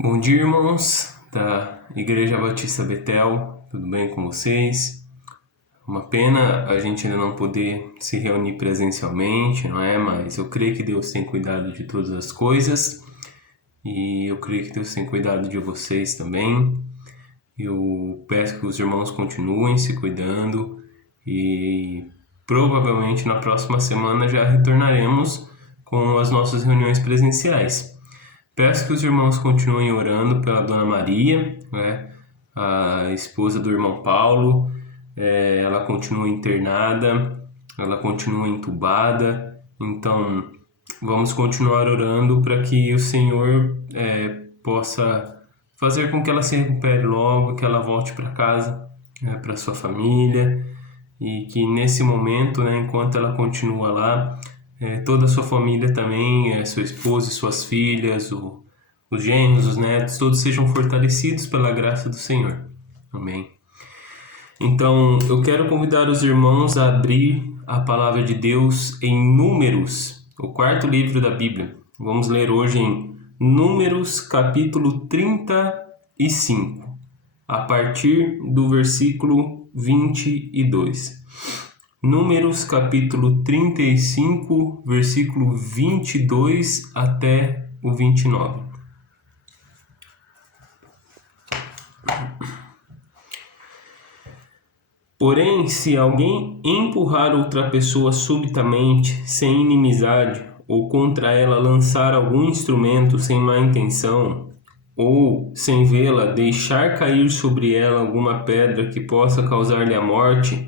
Bom dia, irmãos da Igreja Batista Betel, tudo bem com vocês? Uma pena a gente ainda não poder se reunir presencialmente, não é? Mas eu creio que Deus tem cuidado de todas as coisas e eu creio que Deus tem cuidado de vocês também. Eu peço que os irmãos continuem se cuidando e provavelmente na próxima semana já retornaremos com as nossas reuniões presenciais. Peço que os irmãos continuem orando pela Dona Maria, né? A esposa do irmão Paulo. Ela continua internada, ela continua entubada, então vamos continuar orando para que o Senhor possa fazer com que ela se recupere logo, que ela volte para casa, para sua família, e que nesse momento, né, enquanto ela continua lá, toda a sua família também, sua esposa e suas filhas, os genros, os netos, todos sejam fortalecidos pela graça do Senhor. Amém. Então, eu quero convidar os irmãos a abrir a palavra de Deus em Números, o quarto livro da Bíblia. Vamos ler hoje em Números, capítulo 35, a partir do versículo 22. Números, capítulo 35, versículo 22 até o 29. Porém, se alguém empurrar outra pessoa subitamente, sem inimizade, ou contra ela lançar algum instrumento sem má intenção, ou, sem vê-la, deixar cair sobre ela alguma pedra que possa causar-lhe a morte,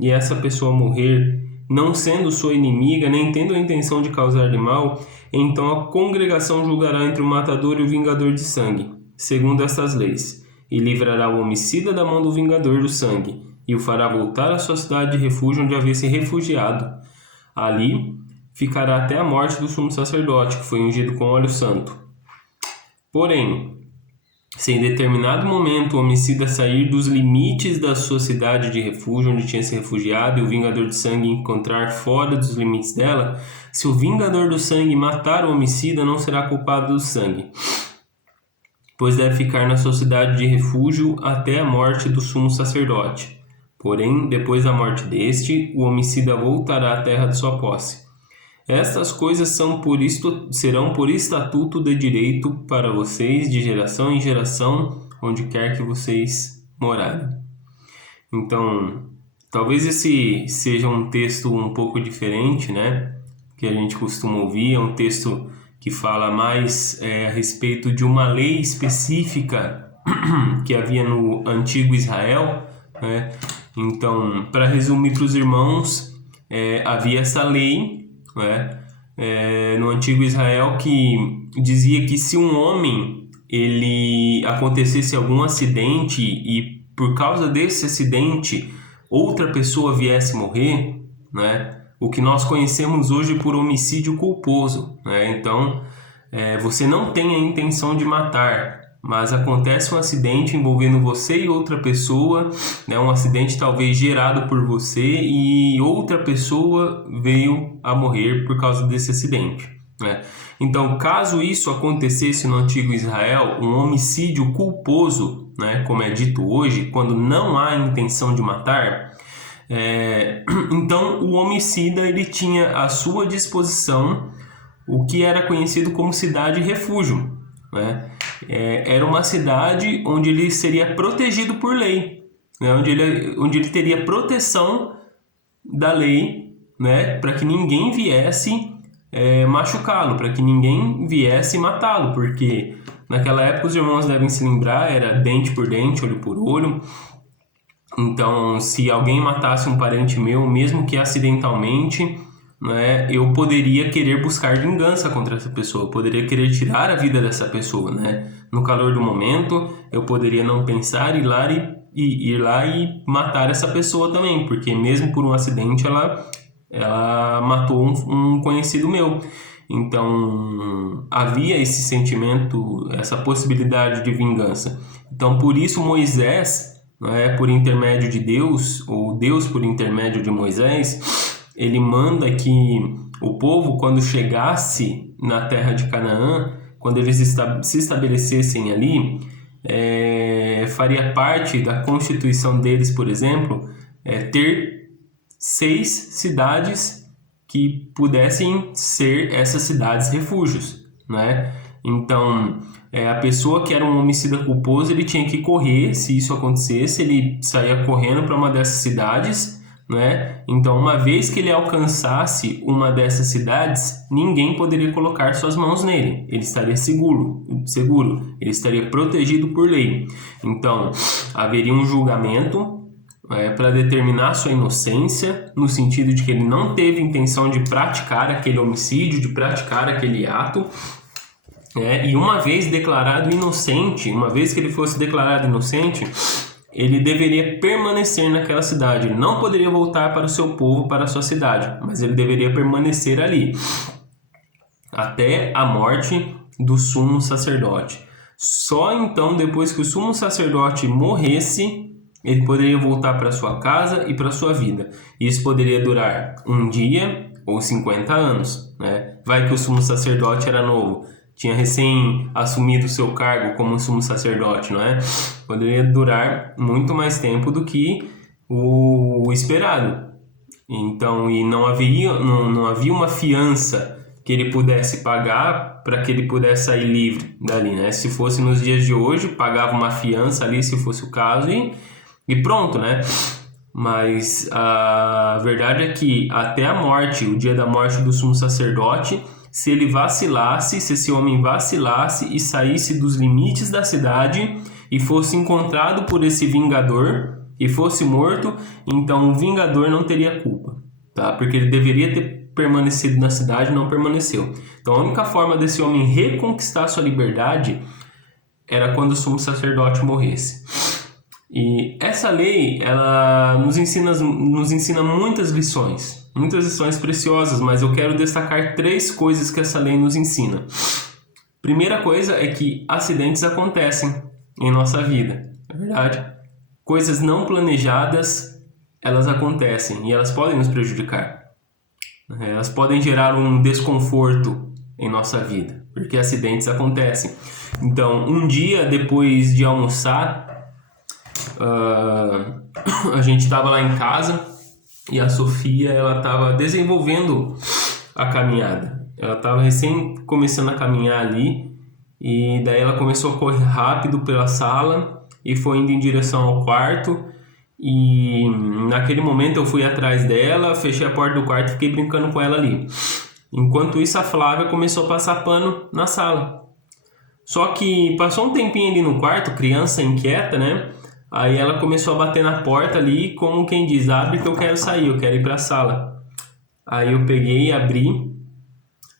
e essa pessoa morrer, não sendo sua inimiga, nem tendo a intenção de causar-lhe mal, então a congregação julgará entre o matador e o vingador de sangue, segundo estas leis, e livrará o homicida da mão do vingador do sangue, e o fará voltar à sua cidade de refúgio onde havia se refugiado. Ali ficará até a morte do sumo sacerdote, que foi ungido com óleo santo. Porém, se em determinado momento o homicida sair dos limites da sua cidade de refúgio, onde tinha se refugiado, e o vingador de sangue encontrar fora dos limites dela, se o vingador do sangue matar o homicida, não será culpado do sangue, pois deve ficar na sua cidade de refúgio até a morte do sumo sacerdote. Porém, depois da morte deste, o homicida voltará à terra de sua posse. Estas coisas serão por estatuto de direito para vocês de geração em geração, onde quer que vocês morarem. Então, talvez esse seja um texto um pouco diferente, né? Que a gente costuma ouvir. É um texto que fala mais a respeito de uma lei específica que havia no antigo Israel, né? Então, para resumir para os irmãos, havia essa lei, né, no antigo Israel, que dizia que se um homem ele acontecesse algum acidente e por causa desse acidente outra pessoa viesse morrer, né, o que nós conhecemos hoje por homicídio culposo, né? Então, você não tem a intenção de matar, mas acontece um acidente envolvendo você e outra pessoa, né? Um acidente talvez gerado por você e outra pessoa veio a morrer por causa desse acidente, né? Então, caso isso acontecesse no antigo Israel, um homicídio culposo, né, como é dito hoje, quando não há intenção de matar, então o homicida ele tinha à sua disposição o que era conhecido como cidade refúgio, né? Era uma cidade onde ele seria protegido por lei, né? onde ele teria proteção da lei, né? Para que ninguém viesse machucá-lo, para que ninguém viesse matá-lo, porque naquela época os irmãos devem se lembrar, era dente por dente, olho por olho. Então, se alguém matasse um parente meu, mesmo que acidentalmente, né, eu poderia querer buscar vingança contra essa pessoa, eu poderia querer tirar a vida dessa pessoa, né? No calor do momento, eu poderia não pensar, ir lá e matar essa pessoa também, porque mesmo por um acidente ela matou um conhecido meu. Então, havia esse sentimento, essa possibilidade de vingança. Então, por isso Moisés, por intermédio de Deus, ou Deus por intermédio de Moisés, ele manda que o povo, quando chegasse na terra de Canaã, quando eles se estabelecessem ali, faria parte da constituição deles, por exemplo, ter 6 cidades que pudessem ser essas cidades refúgios, né? Então, a pessoa que era um homicida culposo, ele tinha que correr, se isso acontecesse, ele saía correndo para uma dessas cidades, né? Então, uma vez que ele alcançasse uma dessas cidades, ninguém poderia colocar suas mãos nele. Ele estaria seguro, ele estaria protegido por lei. Então, haveria um julgamento para determinar sua inocência, no sentido de que ele não teve intenção de praticar aquele homicídio, de praticar aquele ato. E uma vez declarado inocente, uma vez que ele fosse declarado inocente, ele deveria permanecer naquela cidade. Ele não poderia voltar para o seu povo, para a sua cidade, mas ele deveria permanecer ali até a morte do sumo sacerdote. Só então, depois que o sumo sacerdote morresse, ele poderia voltar para sua casa e para sua vida. Isso poderia durar um dia ou 50 anos, né? Vai que o sumo sacerdote era novo, tinha recém assumido o seu cargo como sumo sacerdote, não é? Poderia durar muito mais tempo do que o esperado. Então, e não havia uma fiança que ele pudesse pagar para que ele pudesse sair livre dali, né? Se fosse nos dias de hoje, pagava uma fiança ali, se fosse o caso, e pronto, né? Mas a verdade é que até a morte, o dia da morte do sumo sacerdote, se ele vacilasse, se esse homem vacilasse e saísse dos limites da cidade e fosse encontrado por esse vingador e fosse morto, então o vingador não teria culpa, tá? Porque ele deveria ter permanecido na cidade e não permaneceu. Então a única forma desse homem reconquistar sua liberdade era quando o sumo sacerdote morresse. E essa lei, ela nos ensina muitas lições preciosas, mas eu quero destacar 3 coisas que essa lei nos ensina. Primeira coisa é que acidentes acontecem em nossa vida, é verdade? Coisas não planejadas, elas acontecem e elas podem nos prejudicar. Elas podem gerar um desconforto em nossa vida, porque acidentes acontecem. Então, um dia depois de almoçar, a gente estava lá em casa e a Sofia, ela estava desenvolvendo a caminhada. Ela estava recém começando a caminhar ali e daí ela começou a correr rápido pela sala e foi indo em direção ao quarto. E naquele momento eu fui atrás dela, fechei a porta do quarto e fiquei brincando com ela ali. Enquanto isso, a Flávia começou a passar pano na sala. Só que passou um tempinho ali no quarto, criança inquieta, né? Aí ela começou a bater na porta ali, como quem diz, abre que eu quero sair, eu quero ir para a sala. Aí eu peguei e abri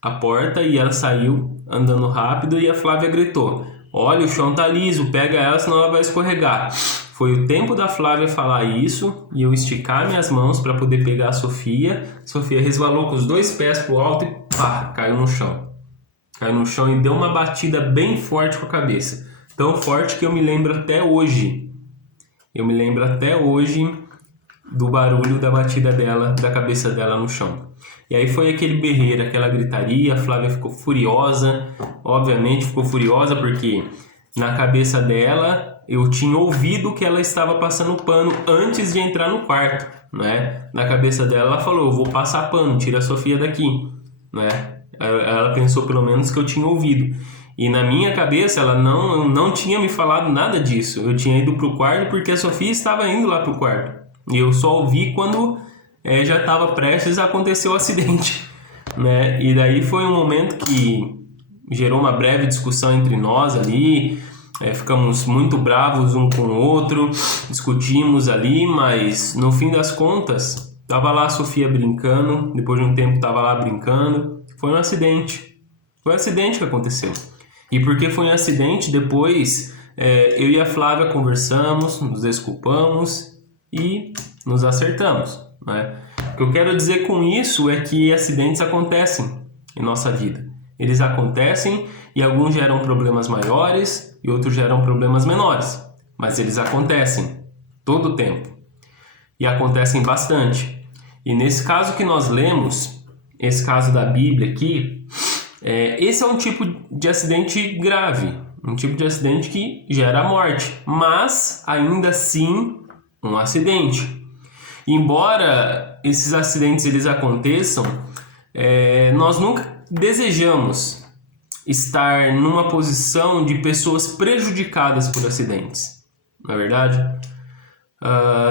a porta e ela saiu andando rápido e a Flávia gritou: olha, o chão tá liso, pega ela, senão ela vai escorregar. Foi o tempo da Flávia falar isso e eu esticar minhas mãos para poder pegar a Sofia. Sofia resvalou com os 2 pés pro alto e pá, caiu no chão. Caiu no chão e deu uma batida bem forte com a cabeça. Tão forte que eu me lembro até hoje. Do barulho da batida dela, da cabeça dela no chão. E aí foi aquele berreiro, aquela gritaria, a Flávia ficou furiosa. Obviamente ficou furiosa porque na cabeça dela eu tinha ouvido que ela estava passando pano antes de entrar no quarto, né? Na cabeça dela ela falou: eu vou passar pano, tira a Sofia daqui, né? Ela pensou pelo menos que eu tinha ouvido. E na minha cabeça ela não tinha me falado nada disso. Eu tinha ido pro quarto porque a Sofia estava indo lá pro quarto. E eu só ouvi quando já estava prestes a acontecer o acidente, né? E daí foi um momento que gerou uma breve discussão entre nós ali. Ficamos muito bravos um com o outro, discutimos ali, mas no fim das contas, tava lá a Sofia brincando, depois de um tempo tava lá brincando. Foi um acidente. Foi um acidente que aconteceu. E porque foi um acidente, depois eu e a Flávia conversamos, nos desculpamos e nos acertamos, né? O que eu quero dizer com isso é que acidentes acontecem em nossa vida. Eles acontecem e alguns geram problemas maiores e outros geram problemas menores. Mas eles acontecem todo o tempo. E acontecem bastante. E nesse caso que nós lemos, esse caso da Bíblia aqui, Esse é um tipo de acidente grave, um tipo de acidente que gera a morte, mas ainda assim um acidente. Embora esses acidentes eles aconteçam, nós nunca desejamos estar numa posição de pessoas prejudicadas por acidentes, não é verdade?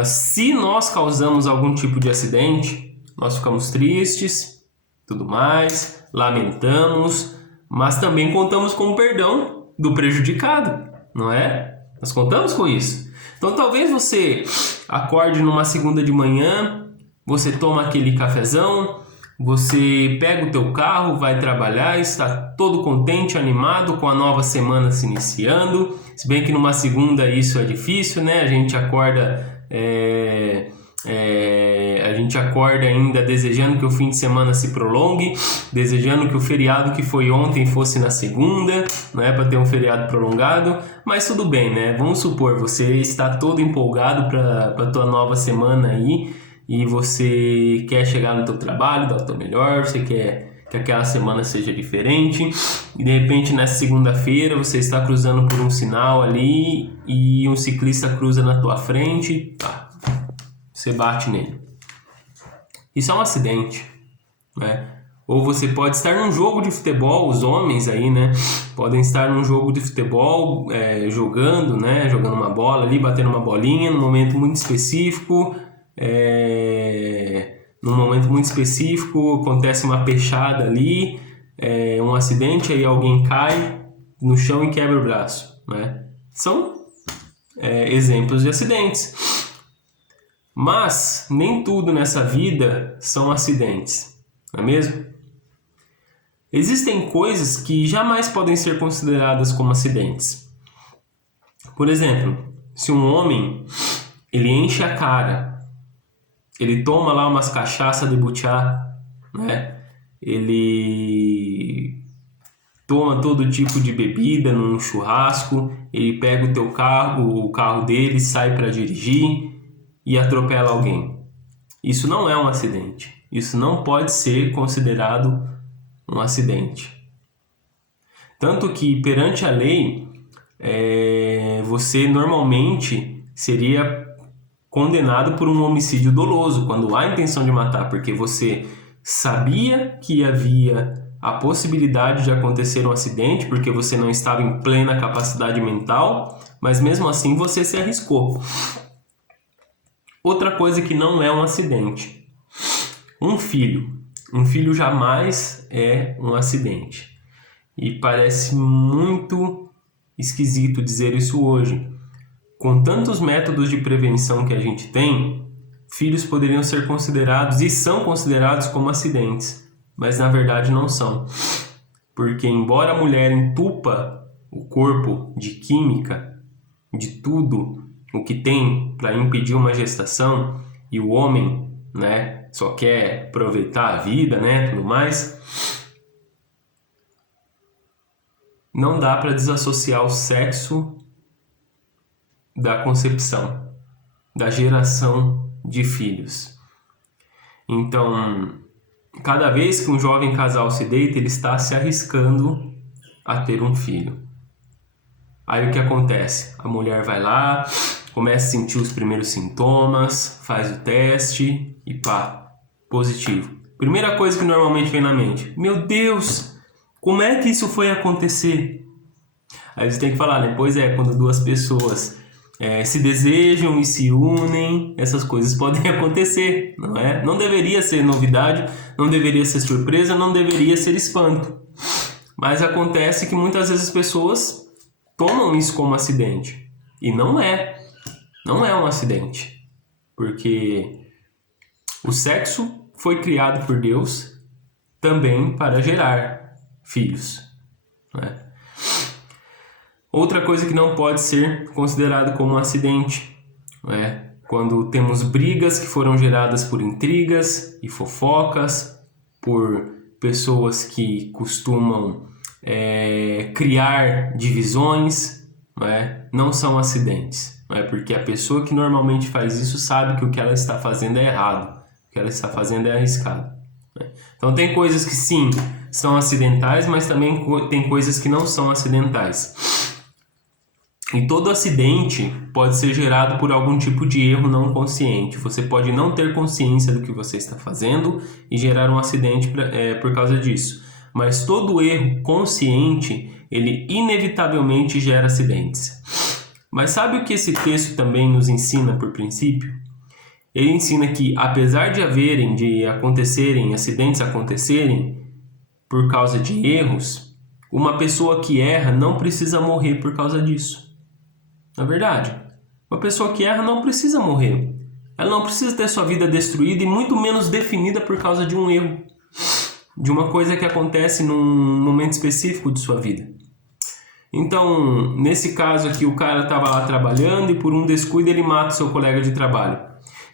Se nós causamos algum tipo de acidente, nós ficamos tristes, tudo mais, lamentamos, mas também contamos com o perdão do prejudicado, não é? Nós contamos com isso. Então talvez você acorde numa segunda de manhã, você toma aquele cafezão, você pega o teu carro, vai trabalhar, está todo contente, animado com a nova semana se iniciando. Se bem que numa segunda isso é difícil, né? A gente acorda ainda desejando que o fim de semana se prolongue, desejando que o feriado que foi ontem fosse na segunda, não é para ter um feriado prolongado, mas tudo bem, né? Vamos supor, você está todo empolgado para a tua nova semana aí e você quer chegar no teu trabalho, dar o teu melhor, você quer que aquela semana seja diferente e de repente nessa segunda-feira você está cruzando por um sinal ali e um ciclista cruza na tua frente, tá, você bate nele. Isso é um acidente, né? Ou você pode estar num jogo de futebol, os homens aí, né? Podem estar num jogo de futebol, jogando, né? Jogando uma bola ali, batendo uma bolinha num momento muito específico. Num momento muito específico, acontece uma pechada ali, um acidente, aí alguém cai no chão e quebra o braço, né? São exemplos de acidentes. Mas nem tudo nessa vida são acidentes, não é mesmo? Existem coisas que jamais podem ser consideradas como acidentes. Por exemplo, se um homem ele enche a cara, ele toma lá umas cachaça de butiá, né? Ele toma todo tipo de bebida num churrasco, ele pega o teu carro, o carro dele, sai para dirigir e atropela alguém. Isso não é um acidente. Isso não pode ser considerado um acidente. Tanto que perante a lei, você normalmente seria condenado por um homicídio doloso, quando há intenção de matar, porque você sabia que havia a possibilidade de acontecer um acidente, porque você não estava em plena capacidade mental, mas mesmo assim você se arriscou. Outra coisa que não é um acidente. Um filho jamais é um acidente. E parece muito esquisito dizer isso hoje. Com tantos métodos de prevenção que a gente tem, filhos poderiam ser considerados e são considerados como acidentes, mas na verdade não são. Porque embora a mulher entupa o corpo de química, de tudo o que tem para impedir uma gestação, e o homem, né, só quer aproveitar a vida, né, tudo mais, não dá para desassociar o sexo da concepção, da geração de filhos. Então, cada vez que um jovem casal se deita, ele está se arriscando a ter um filho. Aí o que acontece? A mulher vai lá, começa a sentir os primeiros sintomas, faz o teste e pá, positivo. Primeira coisa que normalmente vem na mente: meu Deus, como é que isso foi acontecer? Aí você tem que falar, né? Pois é, quando duas pessoas se desejam e se unem, essas coisas podem acontecer, não é? Não deveria ser novidade, não deveria ser surpresa, não deveria ser espanto. Mas acontece que muitas vezes as pessoas tomam isso como acidente. E não é um acidente. Porque o sexo foi criado por Deus também para gerar filhos, não é? Outra coisa que não pode ser considerado como um acidente, né? Quando temos brigas que foram geradas por intrigas e fofocas, por pessoas que costumam criar divisões, né? Não são acidentes, né? Porque a pessoa que normalmente faz isso sabe que o que ela está fazendo é errado, o que ela está fazendo é arriscado, né? Então tem coisas que sim, são acidentais, mas também tem coisas que não são acidentais. E todo acidente pode ser gerado por algum tipo de erro não consciente. Você pode não ter consciência do que você está fazendo e gerar um acidente por causa disso. Mas todo erro consciente, ele inevitavelmente gera acidentes. Mas sabe o que esse texto também nos ensina por princípio? Ele ensina que, apesar de acidentes acontecerem por causa de erros, uma pessoa que erra não precisa morrer por causa disso. Na verdade, uma pessoa que erra não precisa morrer. Ela não precisa ter sua vida destruída e muito menos definida por causa de um erro, de uma coisa que acontece num momento específico de sua vida. Então, nesse caso aqui, o cara estava lá trabalhando e por um descuido ele mata seu colega de trabalho.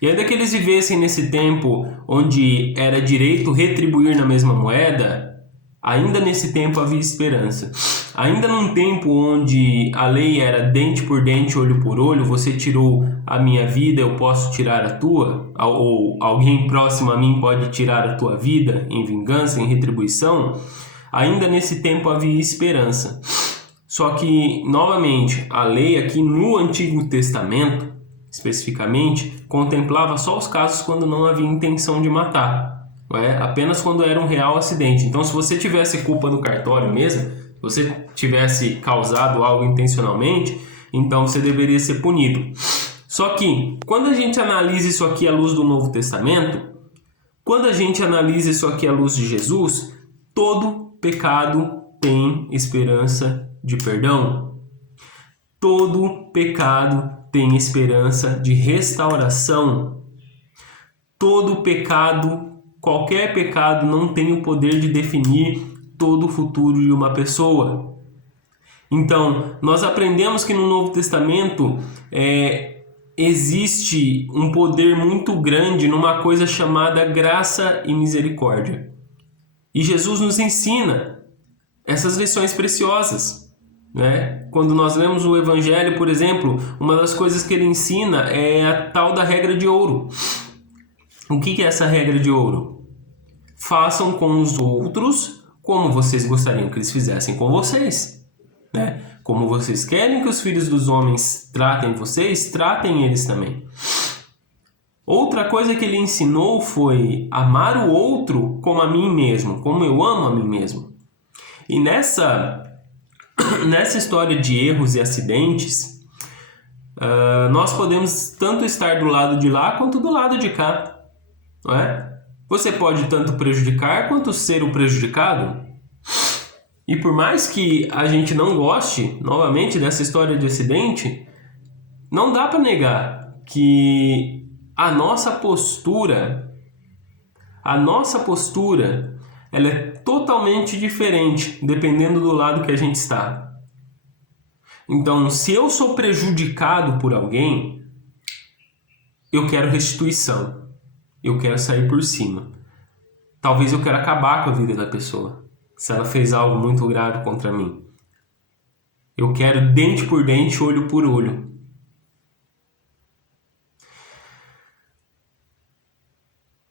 E ainda que eles vivessem nesse tempo onde era direito retribuir na mesma moeda, ainda nesse tempo havia esperança. Ainda num tempo onde a lei era dente por dente, olho por olho, você tirou a minha vida, eu posso tirar a tua, ou alguém próximo a mim pode tirar a tua vida em vingança, em retribuição, ainda nesse tempo havia esperança. Só que, novamente, a lei aqui no Antigo Testamento, especificamente, contemplava só os casos quando não havia intenção de matar. Apenas quando era um real acidente. Então, se você tivesse culpa no cartório mesmo, se você tivesse causado algo intencionalmente, então você deveria ser punido. Só que, quando a gente analisa isso aqui à luz do Novo Testamento, quando a gente analisa isso aqui à luz de Jesus, todo pecado tem esperança de perdão. Todo pecado tem esperança de restauração. Todo pecado, qualquer pecado não tem o poder de definir todo o futuro de uma pessoa. Então, nós aprendemos que no Novo Testamento existe um poder muito grande numa coisa chamada graça e misericórdia. E Jesus nos ensina essas lições preciosas. Quando nós lemos o Evangelho, por exemplo, uma das coisas que ele ensina é a tal da regra de ouro. O que é essa regra de ouro? Façam com os outros como vocês gostariam que eles fizessem com vocês. Como vocês querem que os filhos dos homens tratem vocês, tratem eles também. Outra coisa que ele ensinou foi amar o outro como a mim mesmo, como eu amo a mim mesmo. E nessa história de erros e acidentes, nós podemos tanto estar do lado de lá quanto do lado de cá. Não é? Você pode tanto prejudicar quanto ser o prejudicado. E por mais que a gente não goste, novamente, dessa história de acidente, não dá para negar que a nossa postura, ela é totalmente diferente, dependendo do lado que a gente está. Então, se eu sou prejudicado por alguém, eu quero restituição. Eu quero sair por cima. Talvez eu quero acabar com a vida da pessoa, se ela fez algo muito grave contra mim. Eu quero dente por dente, olho por olho.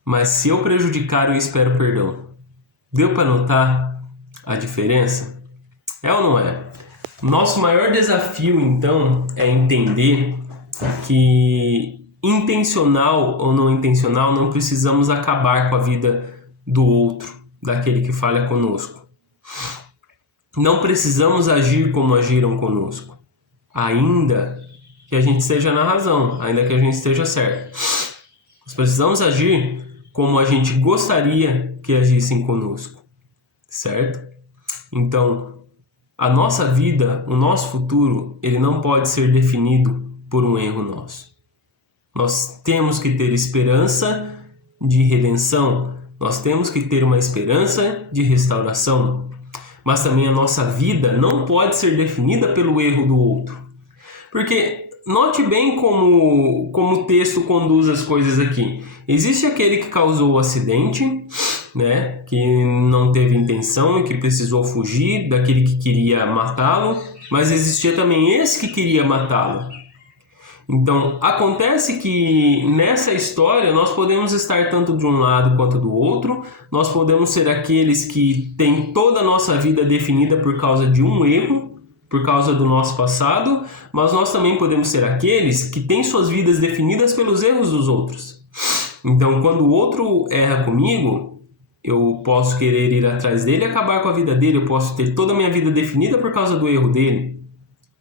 Mas se eu prejudicar, eu espero perdão. Deu para notar a diferença? É ou não é? Nosso maior desafio, então, é entender que intencional ou não intencional, não precisamos acabar com a vida do outro, daquele que falha conosco. Não precisamos agir como agiram conosco, ainda que a gente esteja na razão, ainda que a gente esteja certo. Nós precisamos agir como a gente gostaria que agissem conosco, certo? Então, a nossa vida, o nosso futuro, ele não pode ser definido por um erro nosso. Nós temos que ter esperança de redenção, nós temos que ter uma esperança de restauração, mas também a nossa vida não pode ser definida pelo erro do outro. Porque note bem como o texto conduz as coisas aqui. Existe aquele que causou o acidente, que não teve intenção e que precisou fugir daquele que queria matá-lo, mas existia também esse que queria matá-lo. Então, acontece que nessa história nós podemos estar tanto de um lado quanto do outro, nós podemos ser aqueles que têm toda a nossa vida definida por causa de um erro, por causa do nosso passado, mas nós também podemos ser aqueles que têm suas vidas definidas pelos erros dos outros. Então, quando o outro erra comigo, eu posso querer ir atrás dele e acabar com a vida dele, eu posso ter toda a minha vida definida por causa do erro dele,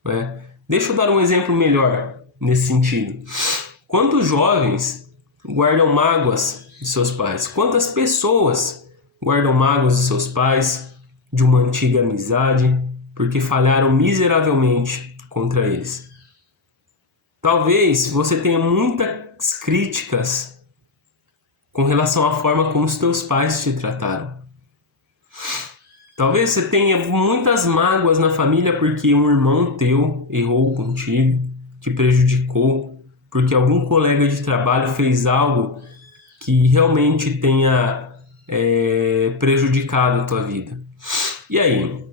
né? Deixa eu dar um exemplo melhor nesse sentido. Quantos jovens guardam mágoas de seus pais? Quantas pessoas guardam mágoas de seus pais, de uma antiga amizade, porque falharam miseravelmente contra eles? Talvez você tenha muitas críticas com relação à forma como os teus pais te trataram. Talvez você tenha muitas mágoas na família porque um irmão teu errou contigo, te prejudicou, porque algum colega de trabalho fez algo que realmente tenha prejudicado a tua vida. E aí?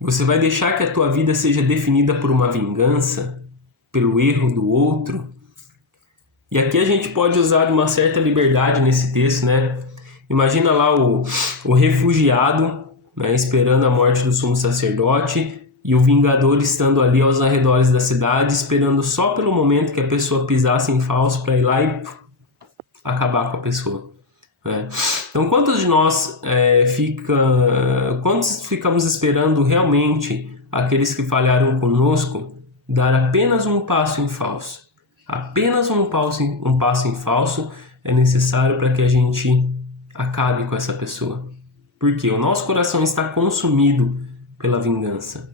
Você vai deixar que a tua vida seja definida por uma vingança, pelo erro do outro? E aqui a gente pode usar uma certa liberdade nesse texto, né? Imagina lá o refugiado, né, esperando a morte do sumo sacerdote, e o vingador estando ali aos arredores da cidade, esperando só pelo momento que a pessoa pisasse em falso para ir lá e acabar com a pessoa, né? Então, quantos de nós quantos ficamos esperando realmente aqueles que falharam conosco dar apenas um passo em falso? Apenas um passo em falso é necessário para que a gente acabe com essa pessoa. Porque o nosso coração está consumido pela vingança.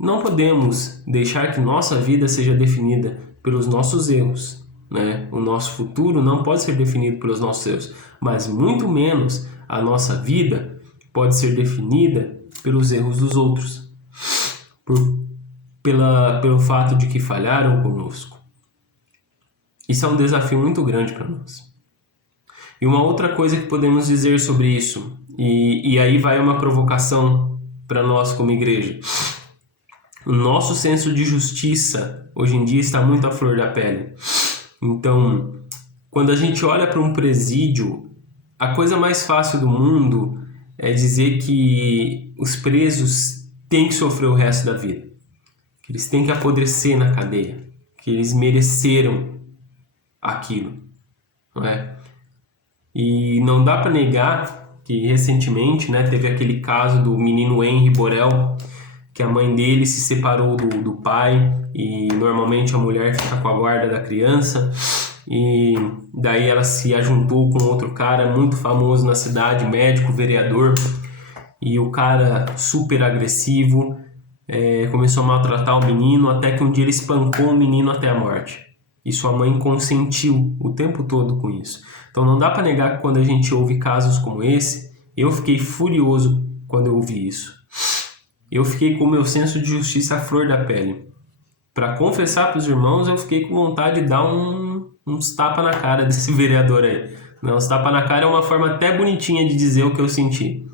Não podemos deixar que nossa vida seja definida pelos nossos erros, né? O nosso futuro não pode ser definido pelos nossos erros, mas muito menos a nossa vida pode ser definida pelos erros dos outros, pelo fato de que falharam conosco. Isso é um desafio muito grande para nós. E uma outra coisa que podemos dizer sobre isso, e aí vai uma provocação para nós como igreja. O nosso senso de justiça hoje em dia está muito à flor da pele. Então, quando a gente olha para um presídio, a coisa mais fácil do mundo é dizer que os presos têm que sofrer o resto da vida, que eles têm que apodrecer na cadeia, que eles mereceram aquilo, não é? E não dá para negar que recentemente, né, teve aquele caso do menino Henry Borel, que a mãe dele se separou do pai e normalmente a mulher fica com a guarda da criança, e daí ela se ajuntou com outro cara muito famoso na cidade, médico, vereador, e o cara super agressivo começou a maltratar o menino até que um dia ele espancou o menino até a morte. E sua mãe consentiu o tempo todo com isso. Então não dá para negar que quando a gente ouve casos como esse, eu fiquei furioso quando eu ouvi isso. Eu fiquei com o meu senso de justiça à flor da pele. Para confessar para os irmãos, eu fiquei com vontade de dar uns tapas na cara desse vereador aí. Não, uns tapas na cara é uma forma até bonitinha de dizer o que eu senti.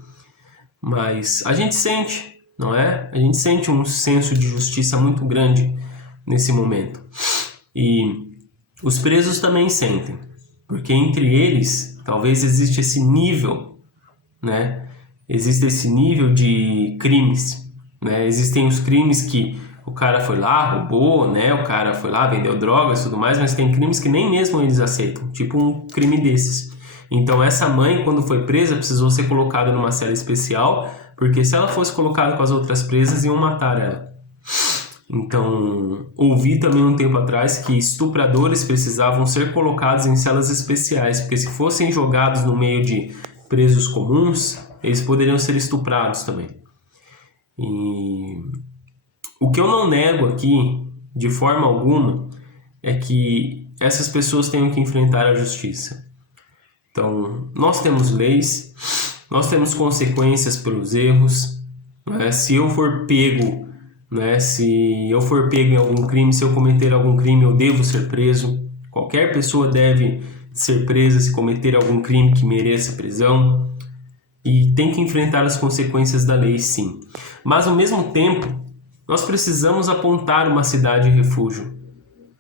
Mas a gente sente, não é? A gente sente um senso de justiça muito grande nesse momento. E os presos também sentem, porque entre eles talvez existe esse nível, né? Existe esse nível de crimes, né? Existem os crimes que o cara foi lá, roubou, né? O cara foi lá, vendeu drogas e tudo mais, mas tem crimes que nem mesmo eles aceitam, tipo um crime desses. Então essa mãe, quando foi presa, precisou ser colocada numa cela especial, porque se ela fosse colocada com as outras presas, iam matar ela. Então, ouvi também um tempo atrás que estupradores precisavam ser colocados em celas especiais, porque se fossem jogados no meio de presos comuns, eles poderiam ser estuprados também. E o que eu não nego aqui, de forma alguma, é que essas pessoas tenham que enfrentar a justiça. Então, nós temos leis, nós temos consequências pelos erros, né? Se eu for pego, né? Se eu for pego em algum crime, se eu cometer algum crime, eu devo ser preso. Qualquer pessoa deve ser presa se cometer algum crime que mereça prisão. E tem que enfrentar as consequências da lei, sim. Mas, ao mesmo tempo, nós precisamos apontar uma cidade refúgio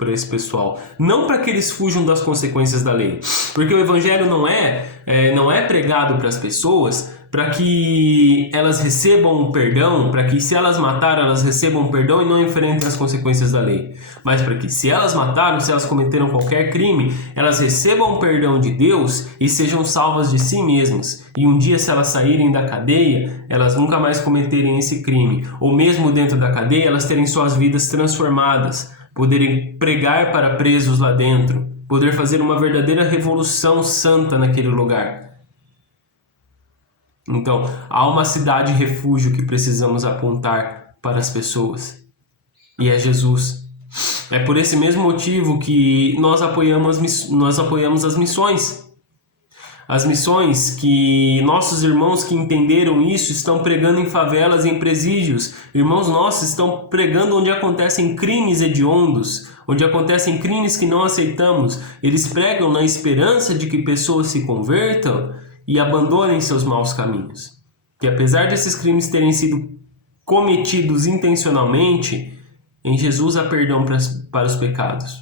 para esse pessoal, não para que eles fujam das consequências da lei, porque o evangelho não é pregado para as pessoas para que elas recebam um perdão, para que se elas mataram elas recebam um perdão e não enfrentem as consequências da lei, mas para que se elas mataram, se elas cometeram qualquer crime, elas recebam o perdão de Deus e sejam salvas de si mesmas, e um dia se elas saírem da cadeia, elas nunca mais cometerem esse crime, ou mesmo dentro da cadeia elas terem suas vidas transformadas, poderem pregar para presos lá dentro, poder fazer uma verdadeira revolução santa naquele lugar. Então, há uma cidade refúgio que precisamos apontar para as pessoas, e é Jesus. É por esse mesmo motivo que nós apoiamos as missões. As missões que nossos irmãos que entenderam isso estão pregando em favelas e em presídios. Irmãos nossos estão pregando onde acontecem crimes hediondos, onde acontecem crimes que não aceitamos. Eles pregam na esperança de que pessoas se convertam e abandonem seus maus caminhos. Que apesar desses crimes terem sido cometidos intencionalmente, em Jesus há perdão para os pecados.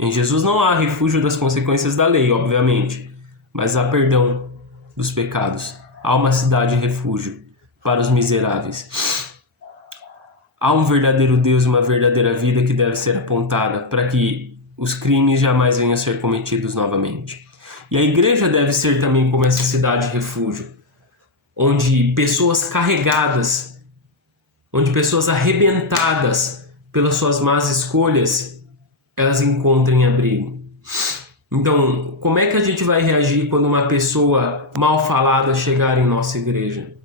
Em Jesus não há refúgio das consequências da lei, obviamente, mas há perdão dos pecados. Há uma cidade refúgio para os miseráveis. Há um verdadeiro Deus e uma verdadeira vida que deve ser apontada para que os crimes jamais venham a ser cometidos novamente. E a igreja deve ser também como essa cidade refúgio, onde pessoas carregadas, onde pessoas arrebentadas pelas suas más escolhas, elas encontrem abrigo. Então, como é que a gente vai reagir quando uma pessoa mal falada chegar em nossa igreja?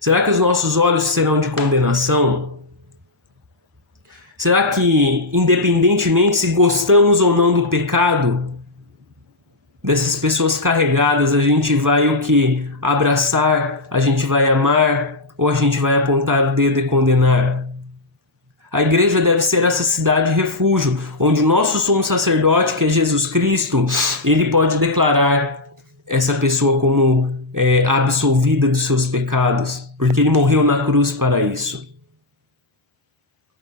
Será que os nossos olhos serão de condenação? Será que, independentemente se gostamos ou não do pecado dessas pessoas carregadas, a gente vai o que? Abraçar, a gente vai amar, ou a gente vai apontar o dedo e condenar? A igreja deve ser essa cidade refúgio, onde o nosso sumo sacerdote, que é Jesus Cristo, ele pode declarar essa pessoa como absolvida dos seus pecados, porque ele morreu na cruz para isso.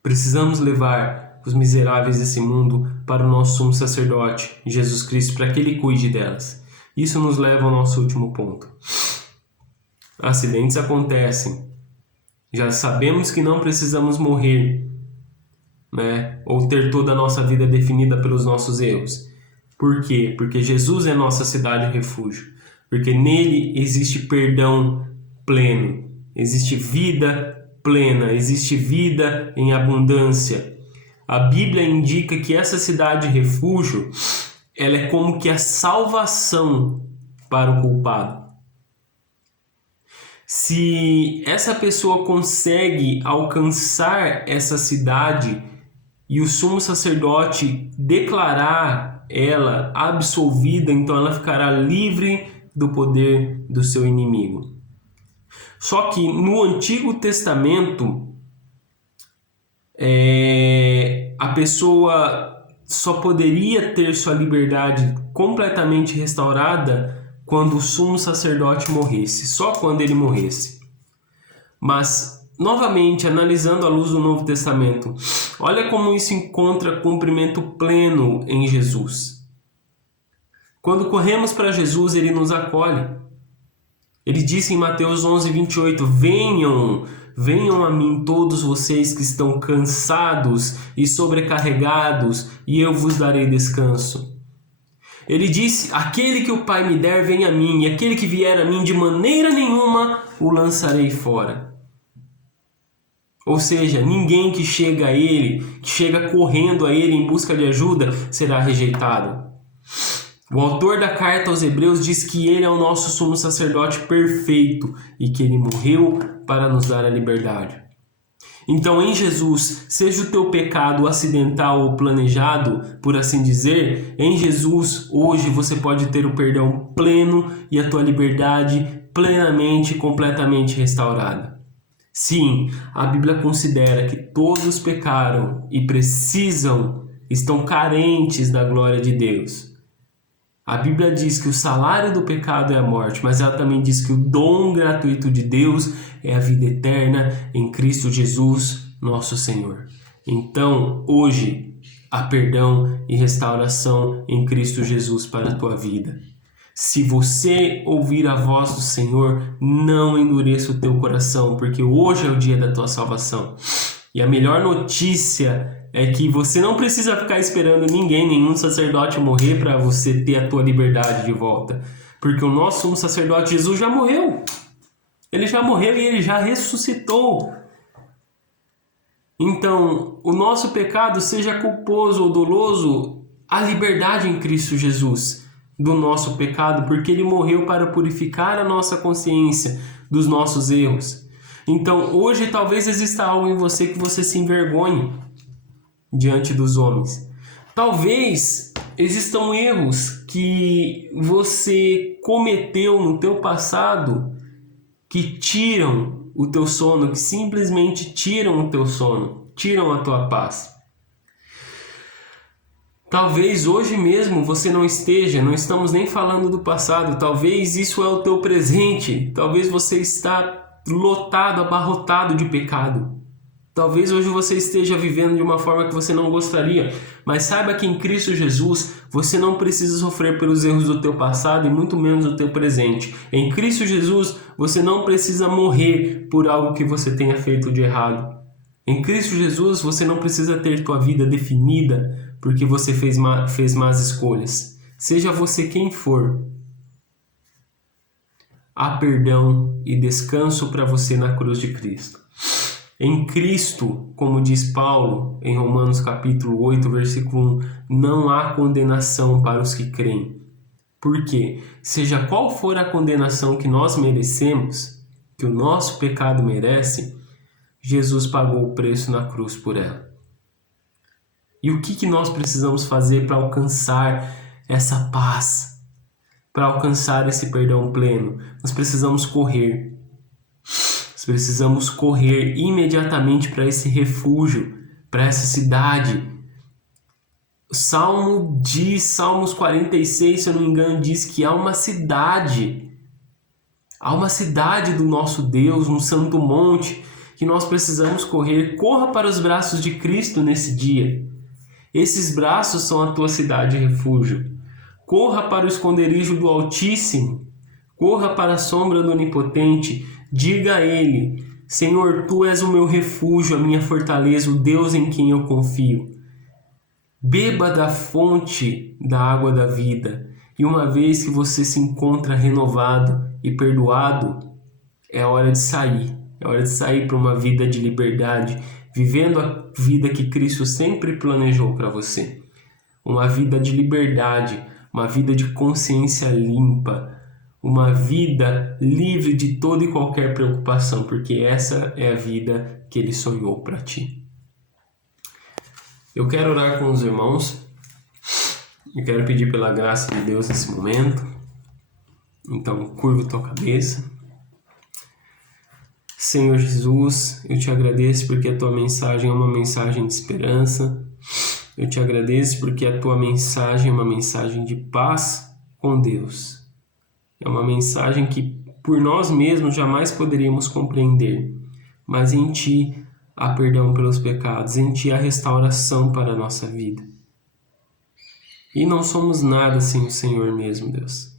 Precisamos levar os miseráveis desse mundo para o nosso sumo sacerdote, Jesus Cristo, para que ele cuide delas. Isso nos leva ao nosso último ponto. Acidentes acontecem. Já sabemos que não precisamos morrer, né? Ou ter toda a nossa vida definida pelos nossos erros. Por quê? Porque Jesus é nossa cidade refúgio. Porque nele existe perdão pleno. Existe vida plena. Existe vida em abundância. A Bíblia indica que essa cidade refúgio, ela é como que a salvação para o culpado. Se essa pessoa consegue alcançar essa cidade e o sumo sacerdote declarar ela absolvida, então ela ficará livre do poder do seu inimigo. Só que no Antigo Testamento, a pessoa só poderia ter sua liberdade completamente restaurada quando o sumo sacerdote morresse, só quando ele morresse. Mas, novamente, analisando à luz do Novo Testamento, olha como isso encontra cumprimento pleno em Jesus. Quando corremos para Jesus, ele nos acolhe. Ele disse em Mateus 11:28, Venham a mim todos vocês que estão cansados e sobrecarregados, e eu vos darei descanso. Ele disse, aquele que o Pai me der, vem a mim, e aquele que vier a mim, de maneira nenhuma o lançarei fora. Ou seja, ninguém que chega a ele, que chega correndo a ele em busca de ajuda, será rejeitado. O autor da carta aos Hebreus diz que ele é o nosso sumo sacerdote perfeito e que ele morreu para nos dar a liberdade. Então, em Jesus, seja o teu pecado acidental ou planejado, por assim dizer, em Jesus, hoje você pode ter o perdão pleno e a tua liberdade plenamente e completamente restaurada. Sim, a Bíblia considera que todos pecaram e estão carentes da glória de Deus. A Bíblia diz que o salário do pecado é a morte, mas ela também diz que o dom gratuito de Deus é a vida eterna em Cristo Jesus, nosso Senhor. Então, hoje, há perdão e restauração em Cristo Jesus para a tua vida. Se você ouvir a voz do Senhor, não endureça o teu coração, porque hoje é o dia da tua salvação. E a melhor notícia é que você não precisa ficar esperando nenhum sacerdote morrer para você ter a tua liberdade de volta. Porque o nosso sumo sacerdote Jesus já morreu. Ele já morreu e ele já ressuscitou. Então, o nosso pecado, seja culposo ou doloso, há liberdade em Cristo Jesus do nosso pecado, porque ele morreu para purificar a nossa consciência dos nossos erros. Então, hoje talvez exista algo em você que você se envergonhe diante dos homens. Talvez existam erros que você cometeu no teu passado que tiram o teu sono, que simplesmente tiram o teu sono, tiram a tua paz. Talvez hoje mesmo você não estamos nem falando do passado, talvez isso é o teu presente, talvez você está lotado, abarrotado de pecado. Talvez hoje você esteja vivendo de uma forma que você não gostaria, mas saiba que em Cristo Jesus você não precisa sofrer pelos erros do teu passado e muito menos do teu presente. Em Cristo Jesus você não precisa morrer por algo que você tenha feito de errado. Em Cristo Jesus você não precisa ter tua vida definida porque você fez más escolhas. Seja você quem for, há perdão e descanso para você na cruz de Cristo. Em Cristo, como diz Paulo em Romanos capítulo 8, versículo 1, não há condenação para os que creem. Porque, seja qual for a condenação que nós merecemos, que o nosso pecado merece, Jesus pagou o preço na cruz por ela. E o que nós precisamos fazer para alcançar essa paz? Para alcançar esse perdão pleno? Nós precisamos correr. Nós precisamos correr imediatamente para esse refúgio, para essa cidade. O Salmo diz, Salmos 46, se eu não me engano, diz que há uma cidade do nosso Deus, um santo monte, que nós precisamos correr. Corra para os braços de Cristo nesse dia. Esses braços são a tua cidade e refúgio. Corra para o esconderijo do Altíssimo. Corra para a sombra do Onipotente. Diga a Ele: Senhor, Tu és o meu refúgio, a minha fortaleza, o Deus em quem eu confio. Beba da fonte da água da vida. E uma vez que você se encontra renovado e perdoado, é hora de sair. É hora de sair para uma vida de liberdade, vivendo a vida que Cristo sempre planejou para você. Uma vida de liberdade, uma vida de consciência limpa, uma vida livre de toda e qualquer preocupação, porque essa é a vida que Ele sonhou para ti. Eu quero orar com os irmãos, eu quero pedir pela graça de Deus nesse momento. Então, curva tua cabeça. Senhor Jesus, eu te agradeço porque a tua mensagem é uma mensagem de esperança. Eu te agradeço porque a tua mensagem é uma mensagem de paz com Deus. É uma mensagem que por nós mesmos jamais poderíamos compreender, mas em ti há perdão pelos pecados, em ti há restauração para a nossa vida. E não somos nada sem o Senhor mesmo, Deus.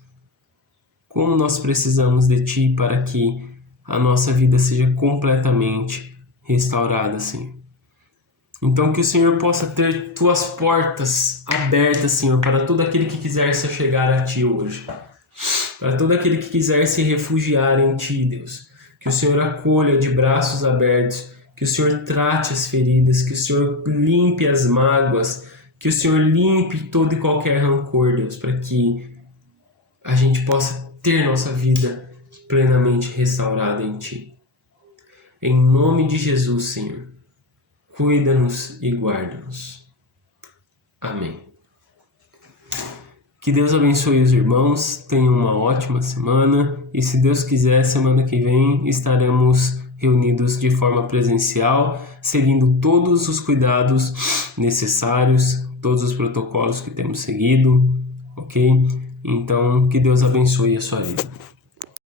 Como nós precisamos de ti para que a nossa vida seja completamente restaurada, Senhor. Então que o Senhor possa ter tuas portas abertas, Senhor, para todo aquele que quiser se chegar a ti hoje. Para todo aquele que quiser se refugiar em ti, Deus. Que o Senhor acolha de braços abertos, que o Senhor trate as feridas, que o Senhor limpe as mágoas, que o Senhor limpe todo e qualquer rancor, Deus, para que a gente possa ter nossa vida plenamente restaurada em ti. Em nome de Jesus, Senhor, cuida-nos e guarda-nos. Amém. Que Deus abençoe os irmãos, tenham uma ótima semana e, se Deus quiser, semana que vem estaremos reunidos de forma presencial, seguindo todos os cuidados necessários, todos os protocolos que temos seguido, ok? Então, que Deus abençoe a sua vida.